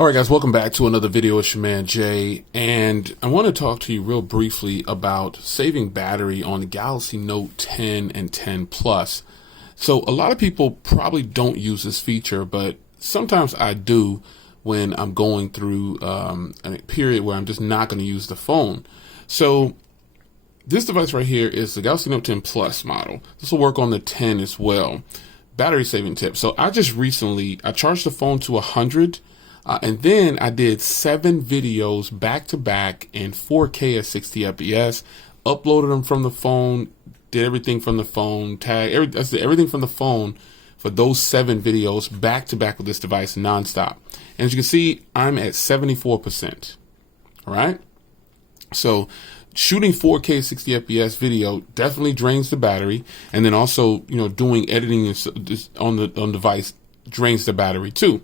All right, guys, welcome back to another video. It's your man Jay, and I want to talk to you real briefly about saving battery on the Galaxy Note 10 and 10 Plus. So a lot of people probably don't use this feature, but sometimes I do when I'm going through a period where I'm just not going to use the phone. So this device right here is the Galaxy Note 10 Plus model. This will work on the 10 as well. Battery saving tip. So I charged the phone to 100. And then I did 7 videos back to back in 4K at 60 FPS, uploaded them from the phone, did everything from the phone, everything from the phone for those 7 videos back to back with this device nonstop. And as you can see, I'm at 74%. All right. So shooting 4K 60 FPS video definitely drains the battery. And then also, doing editing on the device drains the battery too.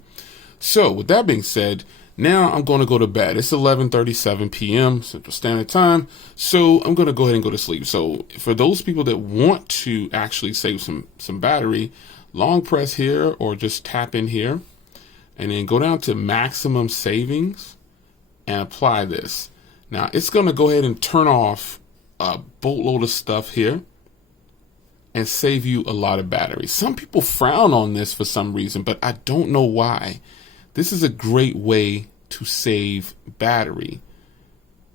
So with that being said, now I'm going to go to bed. It's 11:37 p.m. Central Standard Time. So I'm going to go ahead and go to sleep. So for those people that want to actually save some battery, long press here or just tap in here and then go down to maximum savings and apply this. Now it's going to go ahead and turn off a boatload of stuff here and save you a lot of battery. Some people frown on this for some reason, but I don't know why. This is a great way to save battery.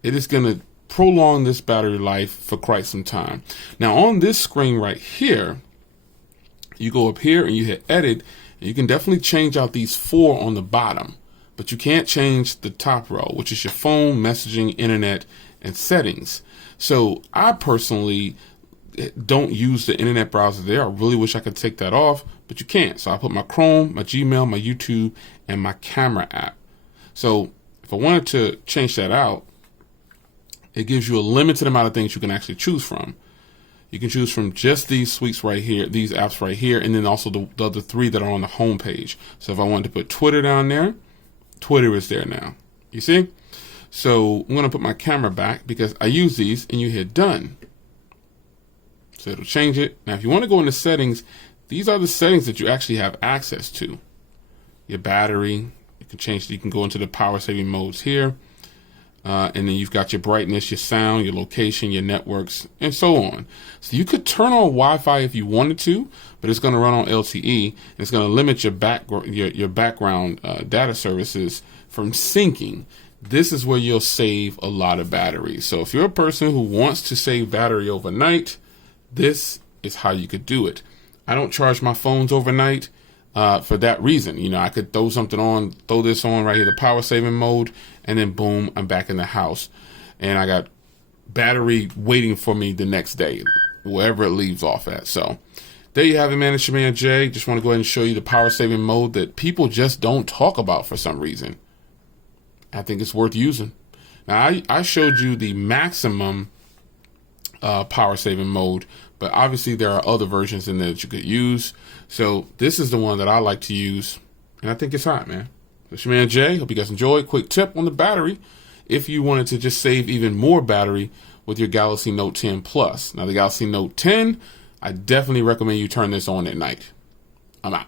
It is going to prolong this battery life for quite some time. Now on this screen right here, you go up here and you hit edit, and you can definitely change out these 4 on the bottom, but you can't change the top row, which is your phone, messaging, internet, and settings. So I personally don't use the internet browser there. I really wish I could take that off, but you can't. So I put my Chrome, my Gmail, my YouTube, and my camera app. So if I wanted to change that out, it gives you a limited amount of things you can actually choose from. You can choose from just these suites right here, these apps right here, and then also the other 3 that are on the home page. So if I wanted to put Twitter down there, Twitter is there now. You see? So I'm going to put my camera back because I use these, and you hit done. So it'll change it. Now, if you want to go into settings, these are the settings that you actually have access to. Your battery, you can change. You can go into the power saving modes here. And then you've got your brightness, your sound, your location, your networks, and so on. So you could turn on Wi-Fi if you wanted to, but it's going to run on LTE. And it's going to limit your background data services from syncing. This is where you'll save a lot of battery. So if you're a person who wants to save battery overnight, this is how you could do it. I don't charge my phones overnight for that reason. I could throw this on right here, the power saving mode, and then boom, I'm back in the house. And I got battery waiting for me the next day, wherever it leaves off at. So there you have it, man. It's your man Jay. Just want to go ahead and show you the power saving mode that people just don't talk about for some reason. I think it's worth using. Now, I showed you the maximum power saving mode, but obviously there are other versions in there that you could use. So this is the one that I like to use, and I think it's hot, man. It's your man Jay. Hope you guys enjoyed. Quick tip on the battery: if you wanted to just save even more battery with your Galaxy Note 10 Plus. Now the Galaxy Note 10, I definitely recommend you turn this on at night. I'm out.